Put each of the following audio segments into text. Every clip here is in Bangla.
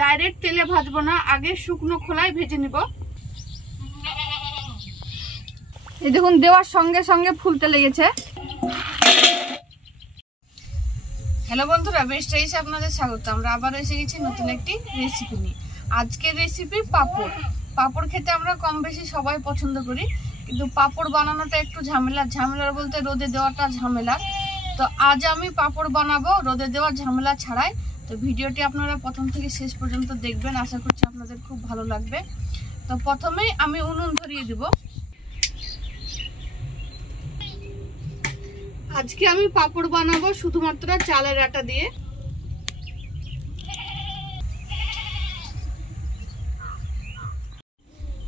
ডাইরেক্ট তেলে ভাজবো না, আগে শুকনো খোলায় ভেজে নিব। এই দেখুন দেওয়ার সঙ্গে সঙ্গে ফুলতে লেগেছে। হ্যালো বন্ধুরা, বেস্ট রাইসে আপনাদের স্বাগত। আমরা আবার এসে গেছি নতুন একটি রেসিপি নিয়ে। আজকের রেসিপি পাঁপড়। পাঁপড় খেতে আমরা কম বেশি সবাই পছন্দ করি, কিন্তু পাঁপড় বানানোটা একটু ঝামেলার বলতে রোদে দেওয়াটা ঝামেলা। তো আজ আমি পাঁপড় বানাবো রোদে দেওয়ার ঝামেলা ছাড়াই। তো ভিডিওটি আপনারা প্রথম থেকে শেষ পর্যন্ত দেখবেন, আশা করছি আপনাদের খুব ভালো লাগবে। তো প্রথমেই আমি উনুন ধরিয়ে দিব। আজকে আমি পাঁপড় বানাবো শুধুমাত্র চালের আটা দিয়ে।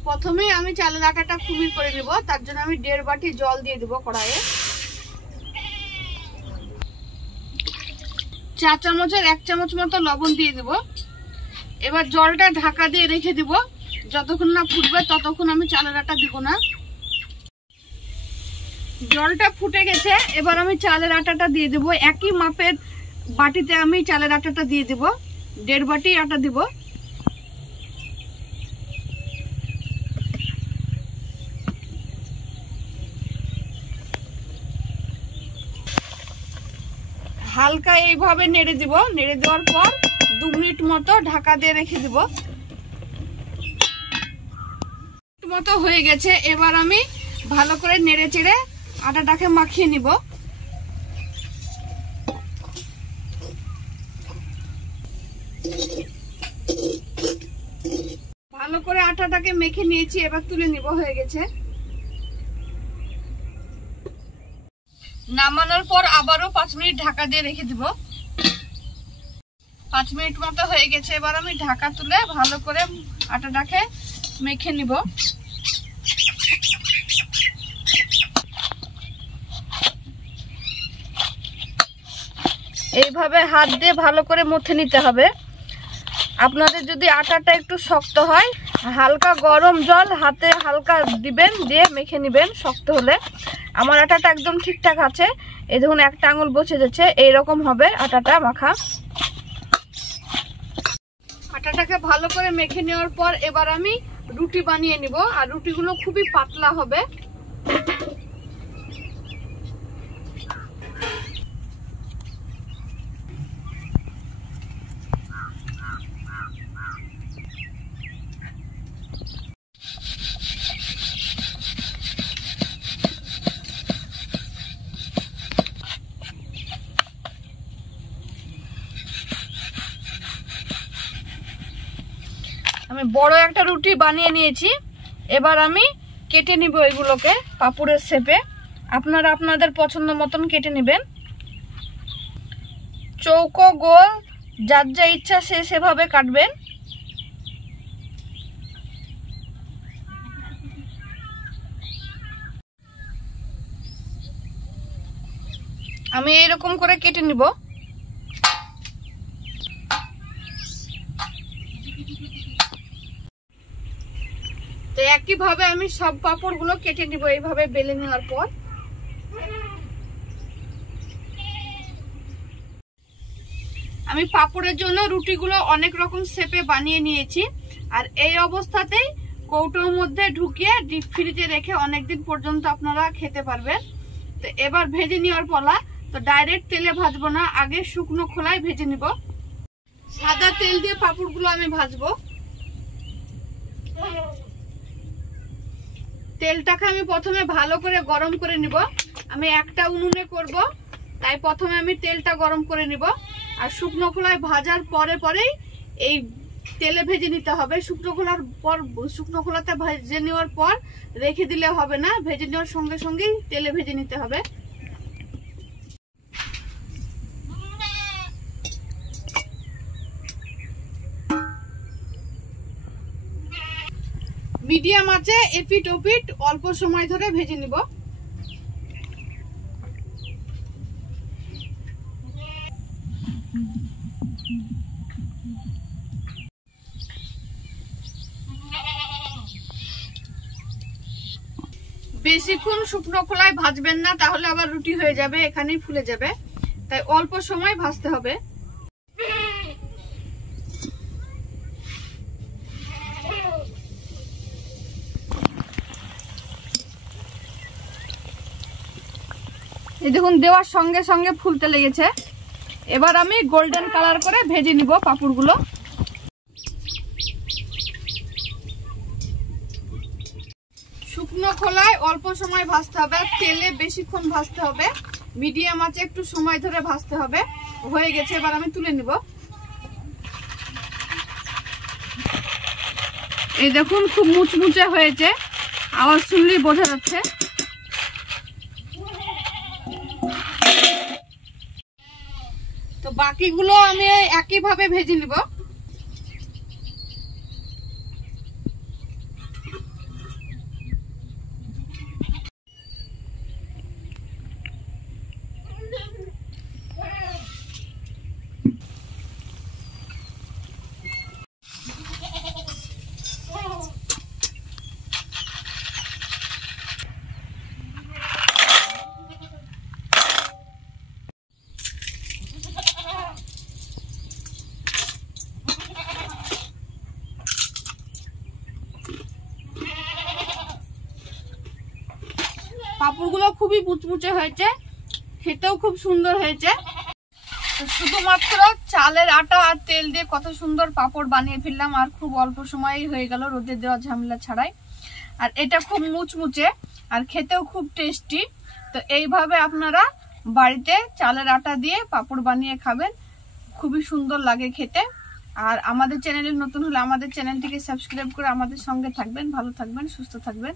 প্রথমেই আমি চালের আটাটা কুমির করে নেব, তার জন্য আমি 1.5 বাটি জল দিয়ে দেব কড়াইয়ে। 4 চামচের 1 চামচ মতো লবণ দিয়ে দেব। এবার জলটা ঢাকা দিয়ে রেখে দিব, যতক্ষণ না ফুটবে ততক্ষণ আমি চালের আটা দিব না। জলটা ফুটে গেছে, এবার আমি চালের আটাটা দিয়ে দেব। একই মাপের বাটিতে আমি চালের আটাটা দিয়ে দেব, 1.5 বাটি আটা দিব। হালকা এইভাবে নেড়ে দিব। নেড়ে দেওয়ার পর 2 মিনিট মতো ঢাকা দিয়ে রেখে দিব। মতো হয়ে গেছে, এবার আমি ভালো করে নেড়ে চেড়ে আটাটাকে মাখিয়ে নিব। ভালো করে আটাটাকে মেখে নিয়েছি, এবার তুলে নিব। হয়ে গেছে। নামানোর পর আবারও 5 মিনিট ঢাকা দিয়ে রেখে দিব। 5 মিনিট মতো হয়ে গেছে, এবার আমি ঢাকা তুলে ভালো করে আটাটাকে মেখে নিব। এইভাবে হাত দিয়ে ভালো করে মথে নিতে হবে। আপনাদের যদি আটাটা একটু শক্ত হয়, হালকা গরম জল হাতে হালকা দিবেন, দিয়ে মেখে নেবেন শক্ত হলে। আমার আটাটা একদম ঠিকঠাক আছে, এই দেখুন একটা আঙুল বসে যাচ্ছে, এইরকম হবে আটাটা মাখা। আটাটাকে ভালো করে মেখে নেওয়ার পর এবার আমি রুটি বানিয়ে নিব, আর রুটিগুলো খুবই পাতলা হবে। আমি বড় একটা রুটি বানিয়ে নিয়েছি, এবার আমি কেটে নিব এগুলোকে পাঁপড়ের শেপে। আপনারা আপনাদের পছন্দ মতন কেটে নেবেন, চৌকো গোল যার যা ইচ্ছা সে সেভাবে কাটবেন। আমি এইরকম করে কেটে নিব। তো একইভাবে আমি সব পাঁপড়গুলো কেটে নিব, এইভাবে বেলে নেওয়ার পর। আমি পাঁপড়ের জন্য রুটিগুলো অনেক রকম শেপে বানিয়ে নিয়েছি, আর এই অবস্থাতেই কৌটোর মধ্যে ঢুকিয়ে ডিপ ফ্রিজে রেখে অনেকদিন পর্যন্ত আপনারা খেতে পারবেন। তো এবার ভেজে নেওয়ার পালা। তো ডাইরেক্ট তেলে ভাজবো না, আগে শুকনো খোলায় ভেজে নিব। সাদা তেল দিয়ে পাঁপড়গুলো আমি ভাজবো। তেলটাকে আমি প্রথমে ভালো করে গরম করে নিব। আমি একটা উনুনে করব, তাই প্রথমে আমি তেলটা গরম করে নিব। আর শুকনো খোলায় ভাজার পরেই এই তেলে ভেজে নিতে হবে। শুকনো খোলাতে ভেজে নেওয়ার পর রেখে দিলে হবে না, ভেজে নেওয়ার সঙ্গে সঙ্গেই তেলে ভেজে নিতে হবে। মিডিয়াম আঁচে এপিট ওপিট অল্প সময় ধরে ভেজে নিব। বেশিক্ষণ শুকনো খোলায় ভাজবেন না, তাহলে আবার রুটি হয়ে যাবে, এখানেই ফুলে যাবে। তাই অল্প সময় ভাজতে হবে। এই দেখুন দেওয়ার সঙ্গে সঙ্গে ফুলতে লেগেছে। এবার আমি গোল্ডেন কালার করে ভেজে নিব পাঁপড়গুলো। শুকনো খোলায় অল্প সময় ভাজতে হবে, তেলে বেশিক্ষণ ভাজতে হবে, মিডিয়াম আঁচে একটু সময় ধরে ভাজতে হবে। হয়ে গেছে, এবার আমি তুলে নিব। এই দেখুন খুব মুচমুচে হয়েছে, আওয়াজ শুনলেই বোঝা যাচ্ছে। তো বাকিগুলো আমি একইভাবে ভেজে নিব। পাঁপড়গুলো খুবই মুচমুচে হয়েছে, খেতেও খুব সুন্দর হয়েছে। শুধুমাত্র চালের আটা আর তেল দিয়ে কত সুন্দর পাঁপড় বানিয়ে ফেললাম, আর খুব অল্প সময়ই হয়ে গেল, রোদে দেওয়া ঝামেলা ছাড়াই। আর এটা খুব মুচমুচে আর খেতেও খুব টেস্টি। তো এইভাবে আপনারা বাড়িতে চালের আটা দিয়ে পাঁপড় বানিয়ে খাবেন, খুবই সুন্দর লাগে খেতে। আর আমাদের চ্যানেলে নতুন হলে আমাদের চ্যানেলটিকে সাবস্ক্রাইব করে আমাদের সঙ্গে থাকবেন। ভালো থাকবেন, সুস্থ থাকবেন।